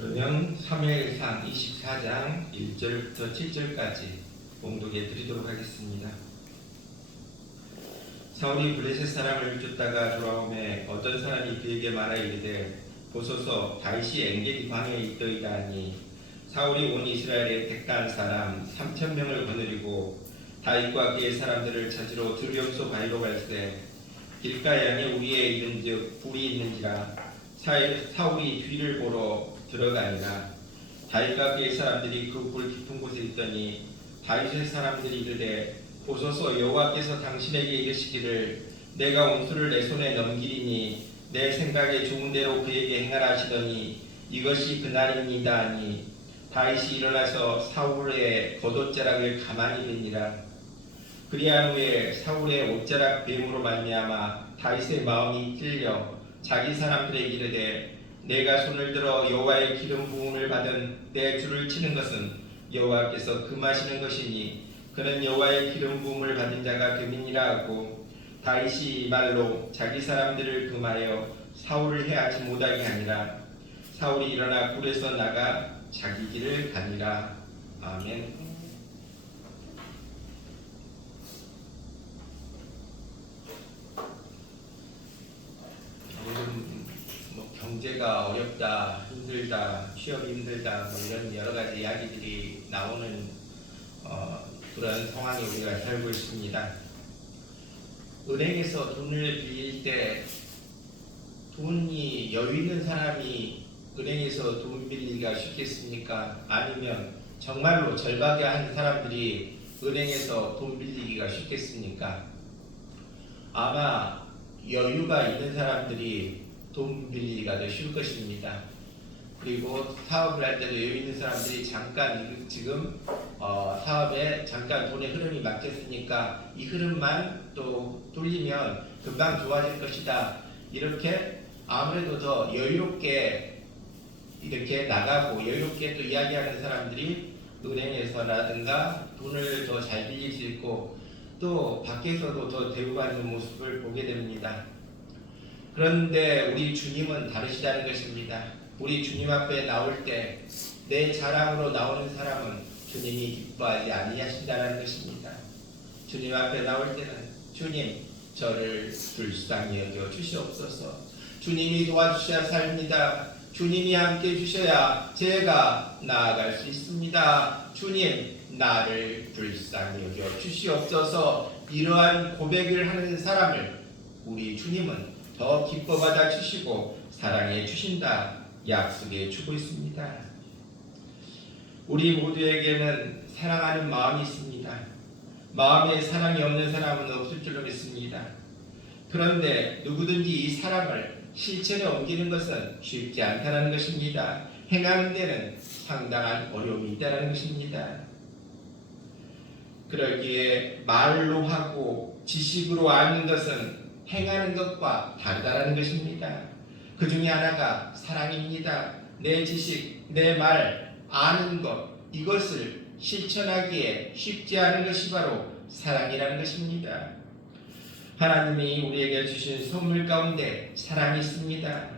그러면 사무엘상 24장 1절부터 7절까지 봉독해 드리도록 하겠습니다. 사울이 블레셋 사람을 쫓다가 돌아오매 어떤 사람이 그에게 말하 이르되 보소서 다윗이 엔게디 광야에 있더이다 하니 사울이 온 이스라엘의 택한 사람 3,000명을 거느리고 다윗과 그의 사람들을 찾으러 들염소 바위로 갈새 길가양에 우리의 이른즉 불이 있는지라 사울이 뒤를 보러 들어가니라. 다윗과 그의 사람들이 그 불 깊은 곳에 있더니 다윗의 사람들이 이르되 보소서 여호와께서 당신에게 이르시기를 내가 원수를 내 손에 넘기리니 내 생각에 좋은 대로 그에게 행하라 하시더니 이것이 그날입니다 하니 다윗이 일어나서 사울의 겉옷자락을 가만히 뵙니라. 그리한 후에 사울의 옷자락 뱀으로 말미암아 다윗의 마음이 찔려 자기 사람들에게 이르되 내가 손을 들어 여호와의 기름 부음을 받은 내 줄을 치는 것은 여호와께서 금하시는 것이니 그는 여호와의 기름 부음을 받은 자가 됨이니라 하고 다윗이 이 말로 자기 사람들을 금하여 사울을 해하지 못하게 하니라. 사울이 일어나 굴에서 나가 자기 길을 가니라. 아멘. 요즘 경제가 어렵다, 힘들다, 취업이 힘들다 이런 여러 가지 이야기들이 나오는 그런 상황에 우리가 살고 있습니다. 은행에서 돈을 빌릴 때 돈이 여유 있는 사람이 은행에서 돈 빌리기가 쉽겠습니까? 아니면 정말로 절박해하는 사람들이 은행에서 돈 빌리기가 쉽겠습니까? 아마 여유가 있는 사람들이 돈 빌리기가 더 쉬울 것입니다. 그리고 사업을 할 때도 여유 있는 사람들이 잠깐 지금 사업에 잠깐 돈의 흐름이 막혔으니까 이 흐름만 또 뚫리면 금방 좋아질 것이다. 이렇게 아무래도 더 여유롭게 이렇게 나가고 여유롭게 또 이야기하는 사람들이 은행에서라든가 돈을 더 잘 빌릴 수 있고 또 밖에서도 더 대우받는 모습을 보게 됩니다. 그런데 우리 주님은 다르시다는 것입니다. 우리 주님 앞에 나올 때 내 자랑으로 나오는 사람은 주님이 기뻐하지 아니하신다는 것입니다. 주님 앞에 나올 때는 주님 저를 불쌍히 여겨 주시옵소서. 주님이 도와주셔야 삽니다. 주님이 함께 해주셔야 제가 나아갈 수 있습니다. 주님 나를 불쌍히 여겨 주시옵소서. 이러한 고백을 하는 사람을 우리 주님은 더 기뻐받아 주시고 사랑해 주신다 약속해 주고 있습니다. 우리 모두에게는 사랑하는 마음이 있습니다. 마음에 사랑이 없는 사람은 없을 줄로 믿습니다. 그런데 누구든지 이 사랑을 실천에 옮기는 것은 쉽지 않다는 것입니다. 행하는 데는 상당한 어려움이 있다는 것입니다. 그러기에 말로 하고 지식으로 아는 것은 행하는 것과 다르다는 것입니다. 그 중에 하나가 사랑입니다. 내 지식, 내 말, 아는 것, 이것을 실천하기에 쉽지 않은 것이 바로 사랑이라는 것입니다. 하나님이 우리에게 주신 선물 가운데 사랑이 있습니다.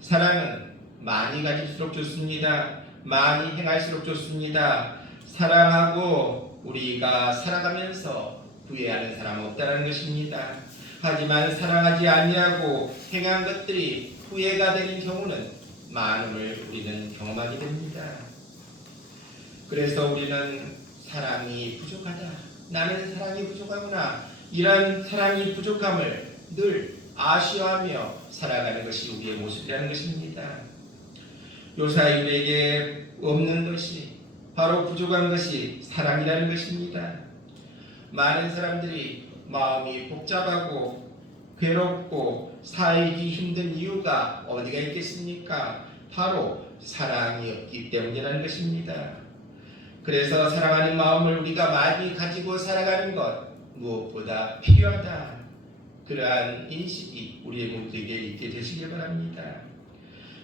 사랑은 많이 가질수록 좋습니다. 많이 행할수록 좋습니다. 사랑하고 우리가 살아가면서 후회하는 사람은 없다는 것입니다. 하지만 사랑하지 아니하고 행한 것들이 후회가 되는 경우는 많음을 우리는 경험하게 됩니다. 그래서 우리는 사랑이 부족하다. 나는 사랑이 부족하구나. 이런 사랑이 부족함을 늘 아쉬워하며 살아가는 것이 우리의 모습이라는 것입니다. 요사이 우리에게 없는 것이 바로 부족한 것이 사랑이라는 것입니다. 많은 사람들이 마음이 복잡하고 괴롭고 살기 힘든 이유가 어디가 있겠습니까? 바로 사랑이 없기 때문이라는 것입니다. 그래서 사랑하는 마음을 우리가 많이 가지고 살아가는 것 무엇보다 필요하다. 그러한 인식이 우리의 모두에게 있게 되시길 바랍니다.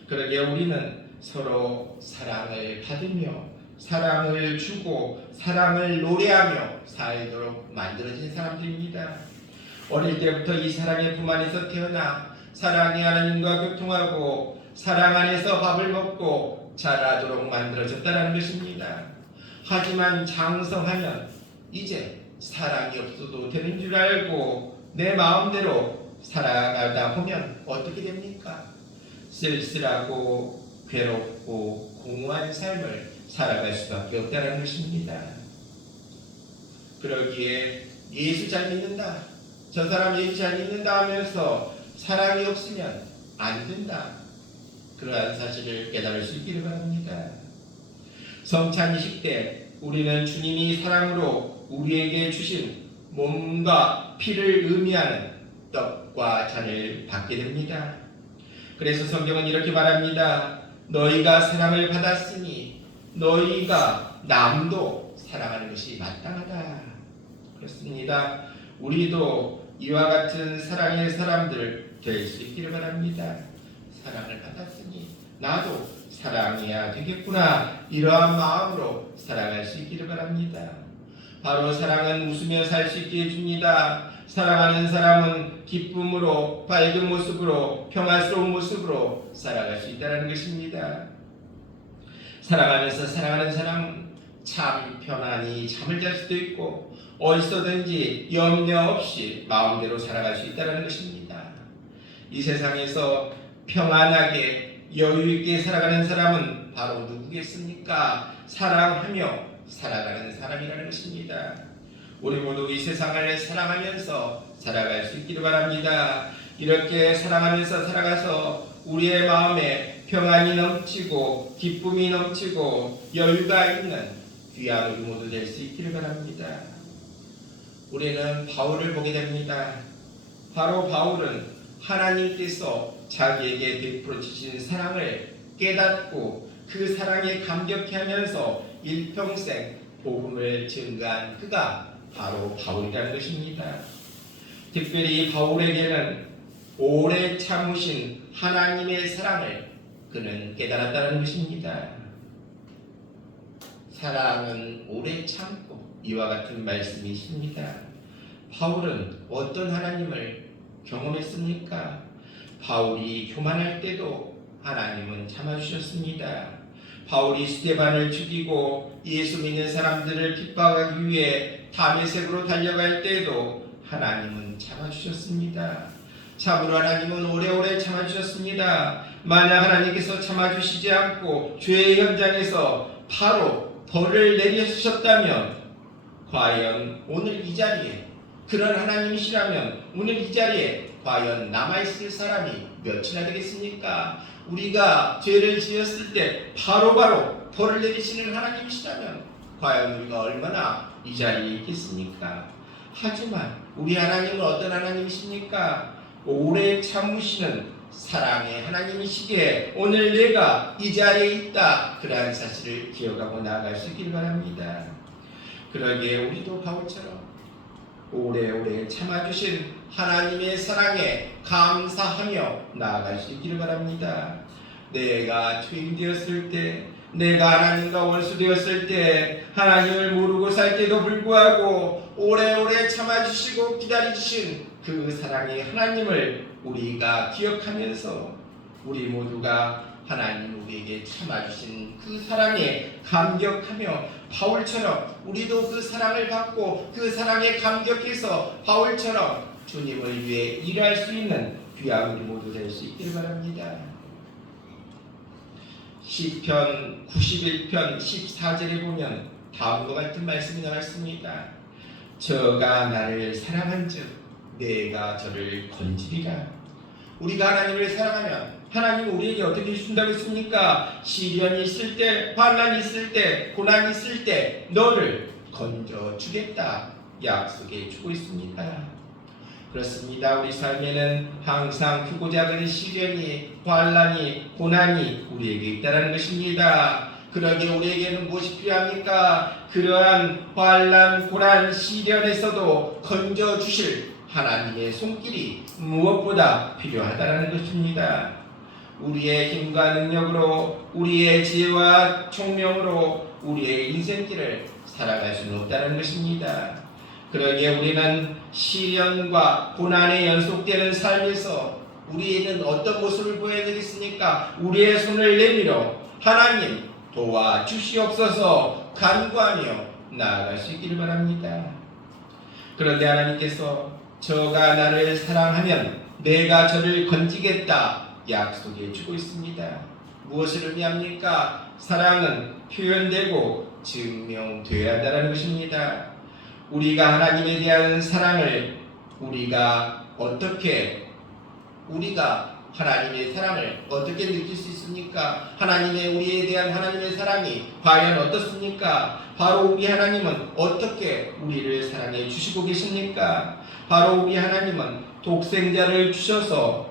그러게 우리는 서로 사랑을 받으며 사랑을 주고 사랑을 노래하며 살도록 만들어진 사람들입니다. 어릴 때부터 이 사랑의 품 안에서 태어나 사랑의 하나님과 교통하고 사랑 안에서 밥을 먹고 자라도록 만들어졌다는 것입니다. 하지만 장성하면 이제 사랑이 없어도 되는 줄 알고 내 마음대로 살아가다 보면 어떻게 됩니까? 쓸쓸하고 괴롭고 공허한 삶을 살아갈 수밖에 없다는 것입니다. 그러기에 예수 잘 믿는다, 저 사람 예수 잘 믿는다 하면서 사랑이 없으면 안 된다, 그러한 사실을 깨달을 수 있기를 바랍니다. 성찬이식 때 우리는 주님이 사랑으로 우리에게 주신 몸과 피를 의미하는 떡과 잔을 받게 됩니다. 그래서 성경은 이렇게 말합니다. 너희가 사랑을 받았으니 너희가 남도 사랑하는 것이 마땅하다. 그렇습니다. 우리도 이와 같은 사랑의 사람들 될 수 있기를 바랍니다. 사랑을 받았으니 나도 사랑해야 되겠구나, 이러한 마음으로 살아갈 수 있기를 바랍니다. 바로 사랑은 웃으며 살 수 있게 해줍니다. 사랑하는 사람은 기쁨으로, 밝은 모습으로, 평화스러운 모습으로 살아갈 수 있다는 것입니다. 사랑하면서 사랑하는 사람은 참 편안히 잠을 잘 수도 있고 어디서든지 염려 없이 마음대로 살아갈 수 있다는 것입니다. 이 세상에서 평안하게 여유있게 살아가는 사람은 바로 누구겠습니까? 사랑하며 살아가는 사람이라는 것입니다. 우리 모두 이 세상을 사랑하면서 살아갈 수 있기를 바랍니다. 이렇게 사랑하면서 살아가서 우리의 마음에 평안이 넘치고 기쁨이 넘치고 여유가 있는 귀한 우리 모두 될 수 있기를 바랍니다. 우리는 바울을 보게 됩니다. 바로 바울은 하나님께서 자기에게 베풀어 주신 사랑을 깨닫고 그 사랑에 감격해하면서 일평생 복음을 증거한 그가 바로 바울이라는 것입니다. 특별히 바울에게는 오래 참으신 하나님의 사랑을 그는 깨달았다는 것입니다. 사랑은 오래 참고, 이와 같은 말씀이 있습니다. 바울은 어떤 하나님을 경험했습니까? 바울이 교만할 때도 하나님은 참아주셨습니다. 바울이 스데반을 죽이고 예수 믿는 사람들을 핍박하기 위해 다메섹으로 달려갈 때에도 하나님은 참아주셨습니다. 참으로 하나님은 오래오래 참아주셨습니다. 만약 하나님께서 참아주시지 않고 죄의 현장에서 바로 벌을 내려주셨다면 과연 오늘 이 자리에, 그런 하나님이시라면 오늘 이 자리에 과연 남아있을 사람이 몇이나 되겠습니까? 우리가 죄를 지었을 때 바로바로 벌을 내리시는 하나님이시라면 과연 우리가 얼마나 이 자리에 있겠습니까? 하지만 우리 하나님은 어떤 하나님이십니까? 오래 참으시는 사랑의 하나님이시기에 오늘 내가 이 자리에 있다, 그러한 사실을 기억하고 나아갈 수 있기를 바랍니다. 그러기에 우리도 바울처럼 오래오래 참아주신 하나님의 사랑에 감사하며 나아갈 수 있기를 바랍니다. 내가 죄인되었을 때, 내가 하나님과 원수되었을 때, 하나님을 모르고 살 때도 불구하고 오래오래 참아주시고 기다리신 그 사랑의 하나님을 우리가 기억하면서 우리 모두가 하나님 우리에게 참아주신 그 사랑에 감격하며 바울처럼 우리도 그 사랑을 받고 그 사랑에 감격해서 바울처럼 주님을 위해 일할 수 있는 귀한 우리 모두 될 수 있기를 바랍니다. 시편 91편 14절에 보면 다음과 같은 말씀이 나와 있습니다. 저가 나를 사랑한즉 내가 저를 건지리라. 우리가 하나님을 사랑하면 하나님은 우리에게 어떻게 해준다고 했습니까? 시련이 있을 때, 환난이 있을 때, 고난이 있을 때 너를 건져주겠다 약속해 주고 있습니다. 그렇습니다. 우리 삶에는 항상 크고 작은 시련이, 환난이, 고난이 우리에게 있다는 것입니다. 그러기에 우리에게는 무엇이 필요합니까? 그러한 환난, 고난, 시련에서도 건져주실 하나님의 손길이 무엇보다 필요하다는 것입니다. 우리의 힘과 능력으로, 우리의 지혜와 총명으로 우리의 인생길을 살아갈 수는 없다는 것입니다. 그러기에 우리는 시련과 고난에 연속되는 삶에서 우리는 어떤 모습을 보여야 되겠습니까? 우리의 손을 내밀어 하나님 도와주시옵소서 간구하며 나아갈 수 있기를 바랍니다. 그런데 하나님께서 저가 나를 사랑하면 내가 저를 건지겠다 약속해 주고 있습니다. 무엇을 의미합니까? 사랑은 표현되고 증명되어야 한다는 것입니다. 우리가 하나님에 대한 사랑을 우리가 하나님의 사랑을 어떻게 느낄 수 있습니까? 우리에 대한 하나님의 사랑이 과연 어떻습니까? 바로 우리 하나님은 어떻게 우리를 사랑해 주시고 계십니까? 바로 우리 하나님은 독생자를 주셔서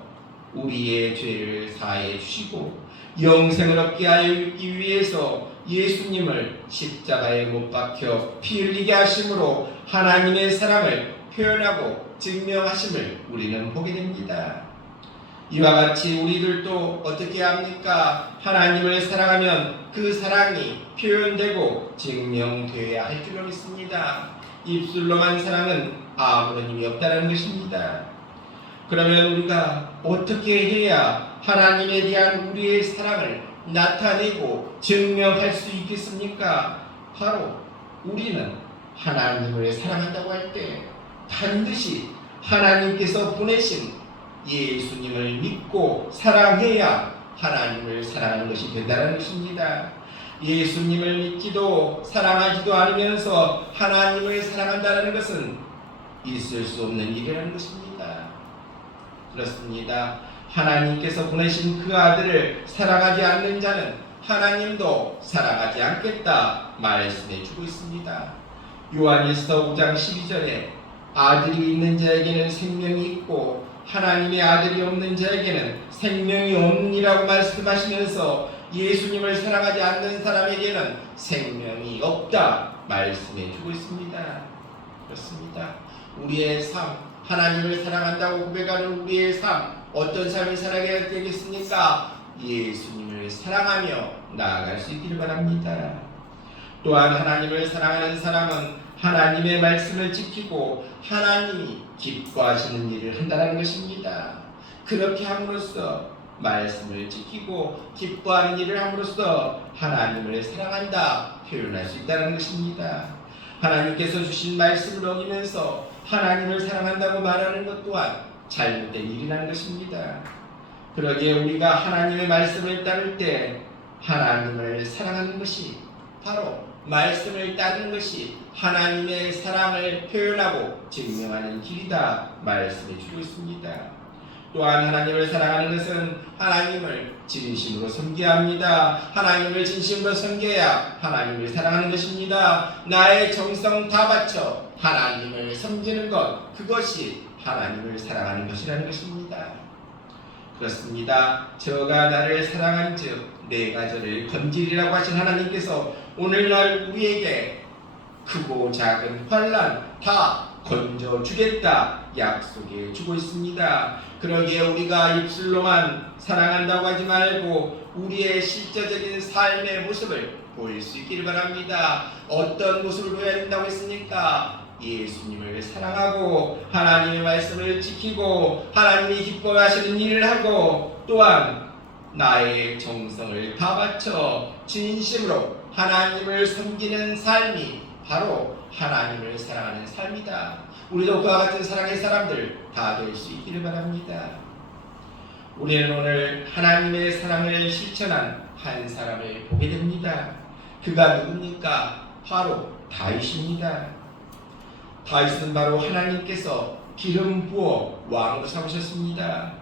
우리의 죄를 사해 주시고 영생을 얻게 하여 주기 위해서 예수님을 십자가에 못 박혀 피 흘리게 하심으로 하나님의 사랑을 표현하고 증명하심을 우리는 보게 됩니다. 이와 같이 우리들도 어떻게 합니까? 하나님을 사랑하면 그 사랑이 표현되고 증명되어야 할 줄로 믿습니다. 입술로만 사랑은 아무런 힘이 없다는 것입니다. 그러면 우리가 어떻게 해야 하나님에 대한 우리의 사랑을 나타내고 증명할 수 있겠습니까? 바로 우리는 하나님을 사랑한다고 할 때 반드시 하나님께서 보내신 예수님을 믿고 사랑해야 하나님을 사랑하는 것이 된다는 것입니다. 예수님을 믿지도 사랑하지도 않으면서 하나님을 사랑한다는 것은 있을 수 없는 일이라는 것입니다. 그렇습니다. 하나님께서 보내신 그 아들을 사랑하지 않는 자는 하나님도 사랑하지 않겠다 말씀해 주고 있습니다. 요한일서 5장 12절에 아들이 있는 자에게는 생명이 있고 하나님의 아들이 없는 자에게는 생명이 없느니라고 말씀하시면서 예수님을 사랑하지 않는 사람에게는 생명이 없다 말씀해 주고 있습니다. 그렇습니다. 우리의 삶, 하나님을 사랑한다고 고백하는 우리의 삶, 어떤 삶을 살아가야 되겠습니까? 예수님을 사랑하며 나아갈 수 있기를 바랍니다. 또한 하나님을 사랑하는 사람은 하나님의 말씀을 지키고 하나님이 기뻐하시는 일을 한다는 것입니다. 그렇게 함으로써 말씀을 지키고 기뻐하는 일을 함으로써 하나님을 사랑한다 표현할 수 있다는 것입니다. 하나님께서 주신 말씀을 어기면서 하나님을 사랑한다고 말하는 것 또한 잘못된 일이라는 것입니다. 그러기에 우리가 하나님의 말씀을 따를 때 하나님을 사랑하는 것이 바로 말씀을 따르는 것이 하나님의 사랑을 표현하고 증명하는 길이다 말씀해 주고 있습니다. 또한 하나님을 사랑하는 것은 하나님을 진심으로 섬겨야 합니다. 하나님을 진심으로 섬겨야 하나님을 사랑하는 것입니다. 나의 정성 다 바쳐 하나님을 섬기는 것, 그것이 하나님을 사랑하는 것이라는 것입니다. 그렇습니다. 저가 나를 사랑한 즉 내가 저를 건지리라고 하신 하나님께서 오늘날 우리에게 크고 작은 환난 다 건져주겠다 약속해 주고 있습니다. 그러기에 우리가 입술로만 사랑한다고 하지 말고 우리의 실제적인 삶의 모습을 보일 수 있기를 바랍니다. 어떤 모습을 보여야 된다고 했습니까? 예수님을 사랑하고 하나님의 말씀을 지키고 하나님이 기뻐하시는 일을 하고 또한 나의 정성을 다 바쳐 진심으로 하나님을 섬기는 삶이 바로 하나님을 사랑하는 삶이다. 우리도 그와 같은 사랑의 사람들 다 될 수 있기를 바랍니다. 우리는 오늘 하나님의 사랑을 실천한 한 사람을 보게 됩니다. 그가 누굽니까? 바로 다윗입니다. 다윗은 바로 하나님께서 기름 부어 왕으로 삼으셨습니다.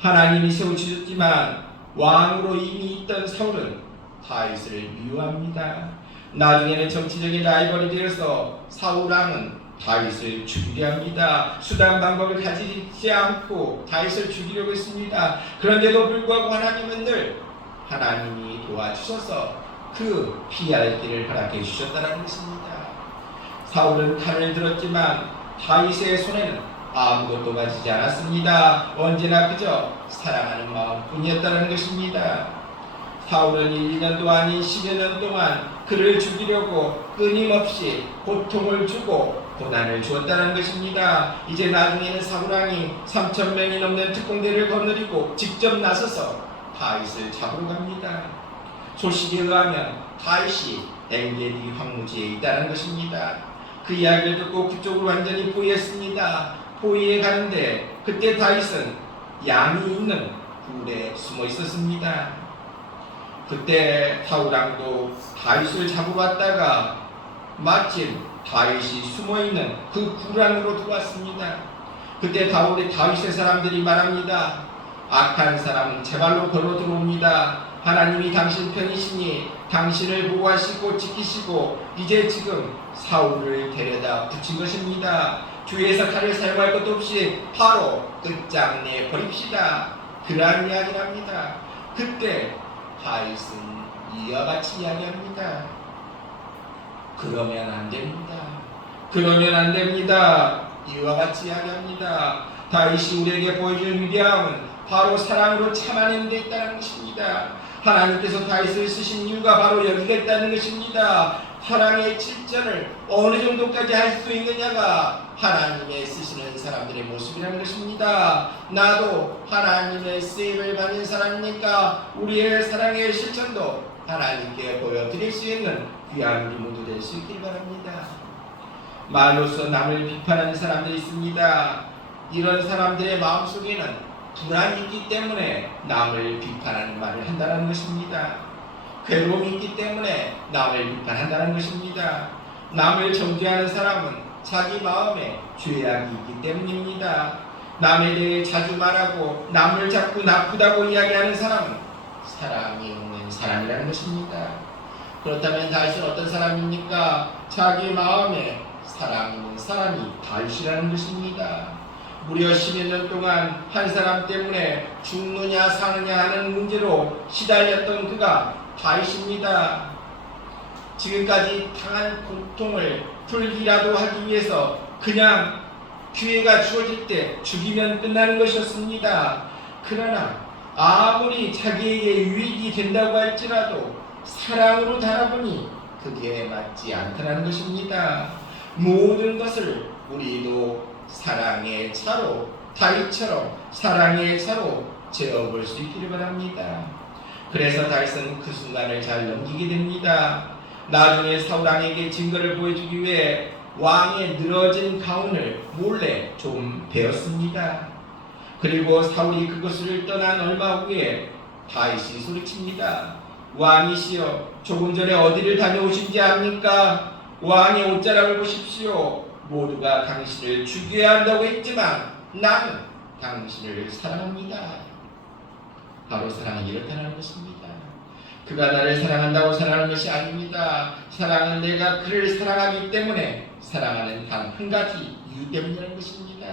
하나님이 세워주셨지만 왕으로 이미 있던 사울은 다윗을 미워합니다. 나중에는 정치적인 라이벌이 되어서 사울 왕은 다윗을 죽이려 합니다. 수단 방법을 가지지 않고 다윗을 죽이려고 했습니다. 그런데도 불구하고 하나님은 늘 하나님이 도와주셔서 그 피할 길을 허락해 주셨다는 것입니다. 사울은 칼을 들었지만 다윗의 손에는 아무것도 가지지 않았습니다. 언제나 그저 사랑하는 마음뿐이었다는 것입니다. 사울은 1년도 아닌 10여 년 동안 그를 죽이려고 끊임없이 고통을 주고 고난을 주었다는 것입니다. 이제 나중에는 사울왕이 3,000명이 넘는 특공대를 거느리고 직접 나서서 다윗을 잡으러 갑니다. 소식에 의하면 다윗이 엔게디 황무지에 있다는 것입니다. 그 이야기를 듣고 그쪽으로 완전히 포위했습니다. 포위해 가는데 그때 다윗은 양이 있는 굴에 숨어 있었습니다. 그때 사울왕도 다윗을 잡으러 왔다가 마침 다윗이 숨어있는 그 굴 안으로 들어왔습니다. 그때 다윗의 사람들이 말합니다. 악한 사람은 제 발로 걸어 들어옵니다. 하나님이 당신 편이시니 당신을 보호하시고 지키시고 이제 지금 사울을 데려다 붙인 것입니다. 주위에서 칼을 사용할 것도 없이 바로 끝장내 버립시다. 그러한 이야기를 합니다. 그때 다윗은 이와 같이 이야기합니다. 그러면 안 됩니다. 그러면 안 됩니다. 이와 같이 이야기합니다. 다윗이 우리에게 보여준 위대함은 바로 사랑으로 참아내는 데 있다는 것입니다. 하나님께서 다윗을 쓰신 이유가 바로 여기가 있다는 것입니다. 사랑의 실전을 어느 정도까지 할 수 있느냐가 하나님의 쓰시는 사람들의 모습이라는 것입니다. 나도 하나님의 쓰임을 받는 사람이니까 우리의 사랑의 실천도 하나님께 보여드릴 수 있는 귀한 우리 모두 될 수 있길 바랍니다. 말로써 남을 비판하는 사람들이 있습니다. 이런 사람들의 마음속에는 불안이 있기 때문에 남을 비판하는 말을 한다는 것입니다. 괴로움이 있기 때문에 남을 비판한다는 것입니다. 남을 정죄하는 사람은 자기 마음에 죄악이 있기 때문입니다. 남에 대해 자주 말하고 남을 자꾸 나쁘다고 이야기하는 사람은 사랑이 없는 사람이라는 것입니다. 그렇다면 다윗은 어떤 사람입니까? 자기 마음에 사랑 있는 사람이 다윗이라는 것입니다. 무려 10여 년 동안 한 사람 때문에 죽느냐 사느냐 하는 문제로 시달렸던 그가 다윗입니다. 지금까지 당한 고통을 풀기라도 하기 위해서 그냥 기회가 주어질 때 죽이면 끝나는 것이었습니다. 그러나 아무리 자기에게 유익이 된다고 할지라도 사랑으로 달아보니 그게 맞지 않다는 것입니다. 모든 것을 우리도 사랑의 차로 다윗처럼 사랑의 차로 재어볼 수 있기를 바랍니다. 그래서 다윗은 그 순간을 잘 넘기게 됩니다. 나중에 사울왕에게 증거를 보여주기 위해 왕의 늘어진 가운을 몰래 좀 베었습니다. 그리고 사울이 그것을 떠난 얼마 후에 다윗이 소리칩니다. 왕이시여, 조금 전에 어디를 다녀오신지 압니까? 왕의 옷자락을 보십시오. 모두가 당신을 죽여야 한다고 했지만 나는 당신을 사랑합니다. 바로 사랑은 이렇다는 것입니다. 그가 나를 사랑한다고 사랑하는 것이 아닙니다. 사랑은 내가 그를 사랑하기 때문에 사랑하는 단 한 가지 이유 때문이라는 것입니다.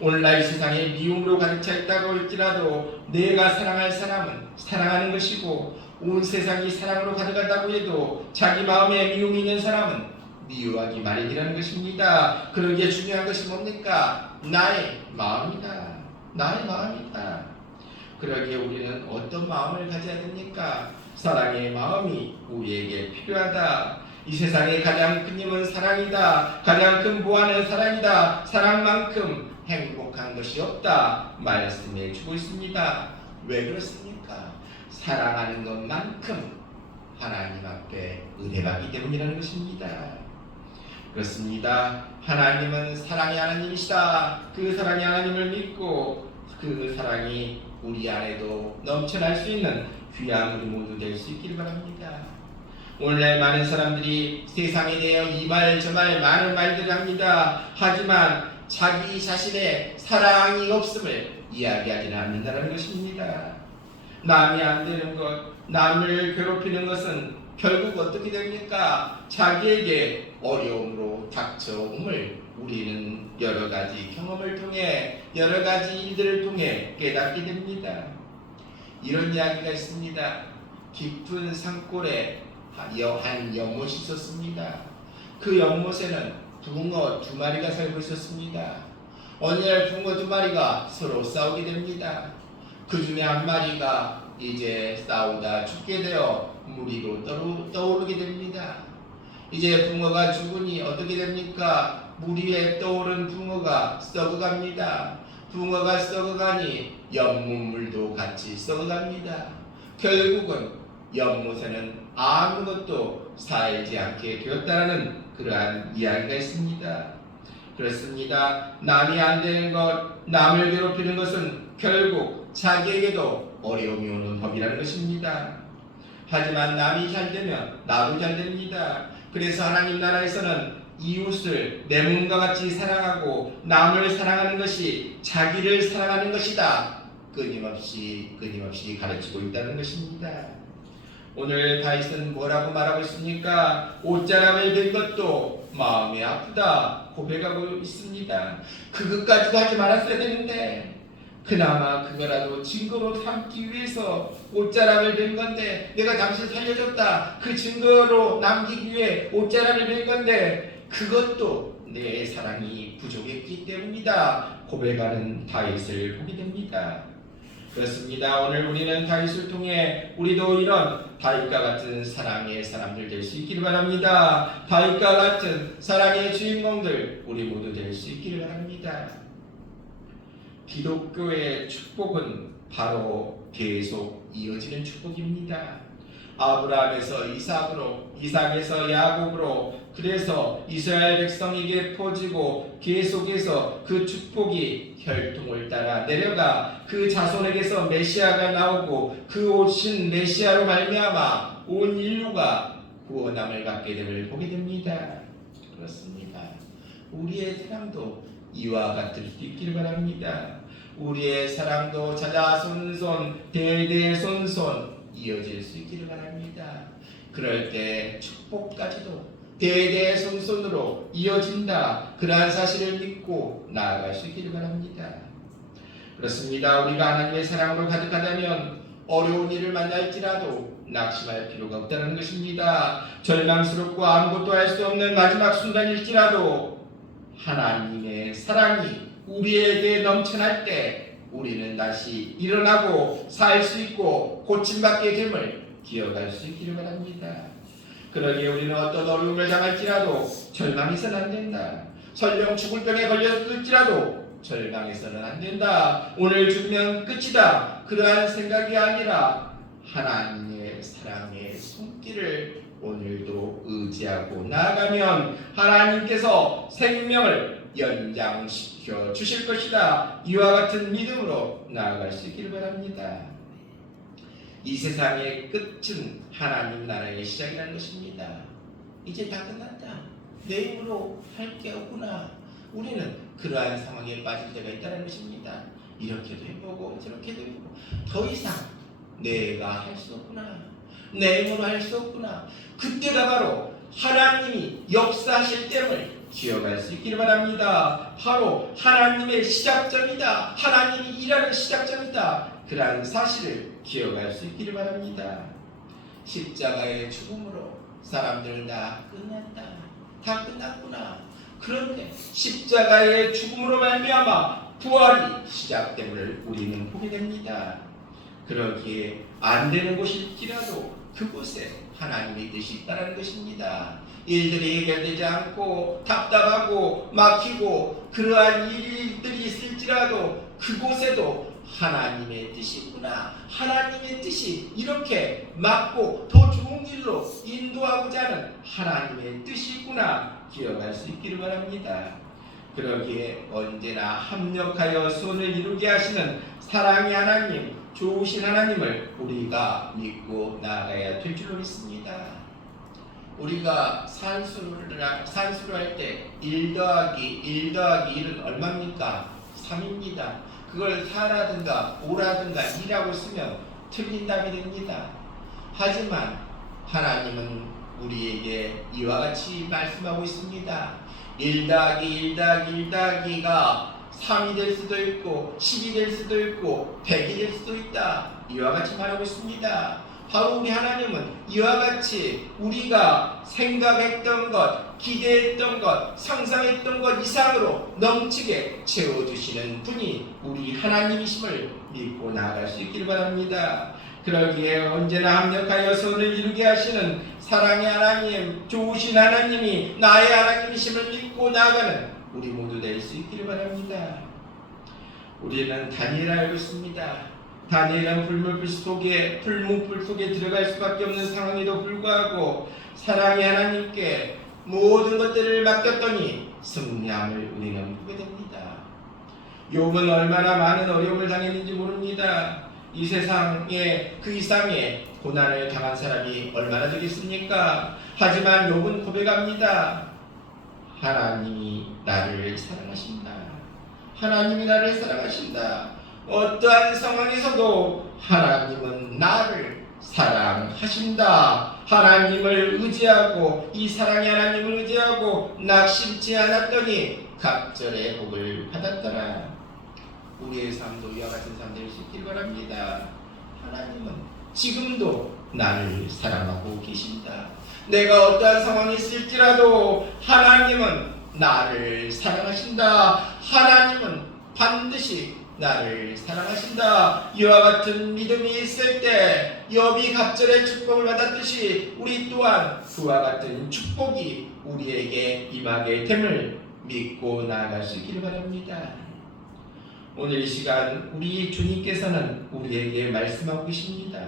오늘날 이 세상에 미움으로 가득 차 있다고 할지라도 내가 사랑할 사람은 사랑하는 것이고 온 세상이 사랑으로 가득하다고 해도 자기 마음에 미움이 있는 사람은 미워하기 마련이라는 것입니다. 그러기에 중요한 것이 뭡니까? 나의 마음이다. 나의 마음이다. 그러기에 우리는 어떤 마음을 가져야 됩니까? 사랑의 마음이 우리에게 필요하다. 이 세상의 가장 큰 힘은 사랑이다. 가장 큰 보안은 사랑이다. 사랑만큼 행복한 것이 없다. 말씀해 주고 있습니다. 왜 그렇습니까? 사랑하는 것만큼 하나님 앞에 은혜받기 때문이라는 것입니다. 그렇습니다. 하나님은 사랑의 하나님이시다. 그 사랑의 하나님을 믿고 그 사랑이 우리 안에도 넘쳐날 수 있는 귀한 우리 모두 될 수 있기를 바랍니다. 오늘날 많은 사람들이 세상에 대해 이 말 저 말 많은 말들을 합니다. 하지만 자기 자신의 사랑이 없음을 이야기하지는 않는다는 것입니다. 남이 안 되는 것, 남을 괴롭히는 것은 결국 어떻게 됩니까? 자기에게 어려움으로 닥쳐옴을 우리는 여러 가지 경험을 통해 여러 가지 일들을 통해 깨닫게 됩니다. 이런 이야기가 있습니다. 깊은 산골에 한 연못이 있었습니다. 그 연못에는 붕어 2마리가 살고 있었습니다. 어느 날 붕어 2마리가 서로 싸우게 됩니다. 그 중에 한 마리가 이제 싸우다 죽게 되어 물 위로 떠오르게 됩니다. 이제 붕어가 죽으니 어떻게 됩니까? 물 위에 떠오른 붕어가 썩어갑니다. 붕어가 썩어가니 연못물도 같이 썩어갑니다. 결국은 연못에는 아무것도 살지 않게 되었다는 그러한 이야기가 있습니다. 그렇습니다. 남이 안 되는 것, 남을 괴롭히는 것은 결국 자기에게도 어려움이 오는 법이라는 것입니다. 하지만 남이 잘 되면 나도 잘 됩니다. 그래서 하나님 나라에서는 이웃을 내 몸과 같이 사랑하고 남을 사랑하는 것이 자기를 사랑하는 것이다. 끊임없이 가르치고 있다는 것입니다. 오늘 다윗은 뭐라고 말하고 있습니까? 옷자락을 든 것도 마음이 아프다 고백하고 있습니다. 그것까지도 하지 말았어야 되는데 그나마 그거라도 증거로 삼기 위해서 옷자락을 든 건데, 내가 당신을 살려줬다 그 증거로 남기기 위해 옷자락을 든 건데 그것도 내 사랑이 부족했기 때문이다 고백하는 다윗을 보게 됩니다. 그렇습니다. 오늘 우리는 다윗을 통해 우리도 이런 다윗과 같은 사랑의 사람들 될 수 있기를 바랍니다. 다윗과 같은 사랑의 주인공들 우리 모두 될 수 있기를 바랍니다. 기독교의 축복은 바로 계속 이어지는 축복입니다. 아브라함에서 이삭으로, 이삭에서 야곱으로, 그래서 이스라엘 백성에게 퍼지고 계속해서 그 축복이 혈통을 따라 내려가 그 자손에게서 메시아가 나오고 그 오신 메시아로 말미암아 온 인류가 구원함을 받게 됨을 보게 됩니다. 그렇습니다. 우리의 사랑도 이와 같을 수 있기를 바랍니다. 우리의 사랑도 자자손손 대대손손 이어질 수 있기를 바랍니다. 그럴 때 축복까지도 대대손손으로 이어진다. 그러한 사실을 믿고 나아갈 수 있기를 바랍니다. 그렇습니다. 우리가 하나님의 사랑으로 가득하다면 어려운 일을 만날지라도 낙심할 필요가 없다는 것입니다. 절망스럽고 아무것도 할 수 없는 마지막 순간일지라도 하나님의 사랑이 우리에게 넘쳐날 때 우리는 다시 일어나고 살 수 있고 고침받게 됨을 기억할 수 있기를 바랍니다. 그러기에 우리는 어떤 어려움을 당할지라도 절망해서는 안 된다. 설령 죽을 병에 걸렸을지라도 절망해서는 안 된다. 오늘 죽으면 끝이다. 그러한 생각이 아니라 하나님의 사랑의 손길을 오늘도 의지하고 나아가면 하나님께서 생명을 연장시켜 주실 것이다. 이와 같은 믿음으로 나아갈 수 있기를 바랍니다. 이 세상의 끝은 하나님 나라의 시작이라는 것입니다. 이제 다 끝났다. 내 힘으로 할 게 없구나. 우리는 그러한 상황에 빠질 때가 있다는 것입니다. 이렇게도 해보고 저렇게도 해보고 더 이상 내가 할 수 없구나. 내 힘으로 할 수 없구나. 그때가 바로 하나님이 역사하실 때를 기억할 수 있기를 바랍니다. 바로 하나님의 시작점이다. 하나님이 일하는 시작점이다. 그러한 사실을 기억할 수 있기를 바랍니다. 십자가의 죽음으로 사람들은 다 끝났다. 다 끝났구나. 그런데 십자가의 죽음으로 말미암아 부활이 시작됨을 우리는 보게 됩니다. 그러기에 안 되는 곳일지라도 그곳에 하나님의 뜻이 있다는 것입니다. 일들이 해결되지 않고 답답하고 막히고 그러한 일들이 있을지라도 그곳에도 하나님의 뜻이 있구나. 하나님의 뜻이 이렇게 막고 더 좋은 길로 인도하고자 하는 하나님의 뜻이 있구나 기억할 수 있기를 바랍니다. 그러기에 언제나 합력하여 손을 이루게 하시는 사랑의 하나님, 좋으신 하나님을 우리가 믿고 나아가야 될 줄로 믿습니다. 우리가 산수를 할 때 1 더하기 1은 얼마입니까? 3입니다. 그걸 4라든가 5라든가 2라고 쓰면 틀린 답이 됩니다. 하지만 하나님은 우리에게 이와 같이 말씀하고 있습니다. 1 더하기 1가 3이 될 수도 있고 10이 될 수도 있고 100이 될 수도 있다. 이와 같이 말하고 있습니다. 바로 우리 하나님은 이와 같이 우리가 생각했던 것, 기대했던 것, 상상했던 것 이상으로 넘치게 채워주시는 분이 우리 하나님이심을 믿고 나아갈 수 있기를 바랍니다. 그러기에 언제나 합력하여 선을 이루게 하시는 사랑의 하나님, 좋으신 하나님이 나의 하나님이심을 믿고 나아가는 우리 모두 될 수 있기를 바랍니다. 우리는 다니엘을 알고 있습니다. 다니엘은 불문불 속에 들어갈 수밖에 없는 상황에도 불구하고 사랑의 하나님께 모든 것들을 맡겼더니 승리함을 우리는 보게 됩니다. 욥은 얼마나 많은 어려움을 당했는지 모릅니다. 이 세상에 그 이상의 고난을 당한 사람이 얼마나 되겠습니까? 하지만 욥은 고백합니다. 하나님이 나를 사랑하신다. 하나님이 나를 사랑하신다. 어떠한 상황에서도 하나님은 나를 사랑하신다. 하나님을 의지하고 이 사랑의 하나님을 의지하고 낙심치 않았더니 갑절의 복을 받았더라. 우리의 삶도 이와 같은 삶 될 수 있길 바랍니다. 하나님은 지금도 나를 사랑하고 계신다. 내가 어떠한 상황이 있을지라도 하나님은 나를 사랑하신다. 하나님은 반드시 나를 사랑하신다. 이와 같은 믿음이 있을 때 욥이 갑절의 축복을 받았듯이 우리 또한 그와 같은 축복이 우리에게 임하게 됨을 믿고 나아갈 수 있기를 바랍니다. 오늘 이 시간 우리 주님께서는 우리에게 말씀하고 계십니다.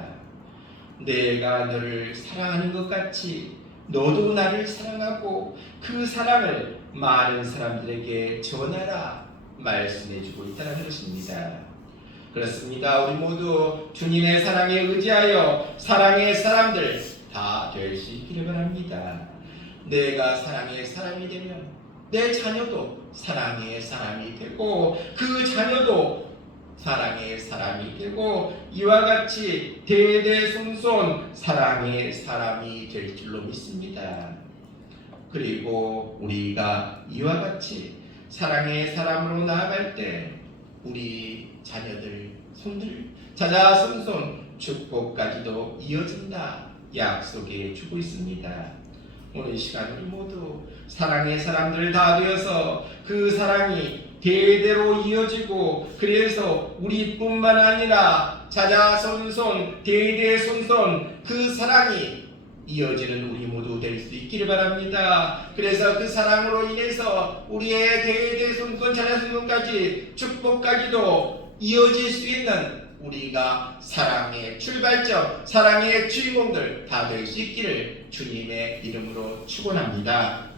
내가 너를 사랑하는 것 같이 너도 나를 사랑하고 그 사랑을 많은 사람들에게 전하라 말씀해주고 있다는 것입니다. 그렇습니다. 우리 모두 주님의 사랑에 의지하여 사랑의 사람들 다 될 수 있기를 바랍니다. 내가 사랑의 사람이 되면 내 자녀도 사랑의 사람이 되고 그 자녀도 사랑의 사람이 되고 이와 같이 대대손손 사랑의 사람이 될 줄로 믿습니다. 그리고 우리가 이와 같이 사랑의 사람으로 나아갈 때 우리 자녀들 손들 자자손손 축복까지도 이어진다 약속해 주고 있습니다. 오늘 이 시간 우리 모두 사랑의 사람들 다 되어서 그 사랑이 대대로 이어지고 그래서 우리뿐만 아니라 자자손손 대대손손 그 사랑이 이어지는 우리 모두 될 수 있기를 바랍니다. 그래서 그 사랑으로 인해서 우리의 대대손손 자자손손까지 축복까지도 이어질 수 있는 우리가 사랑의 출발점, 사랑의 주인공들 다 될 수 있기를 주님의 이름으로 축원합니다.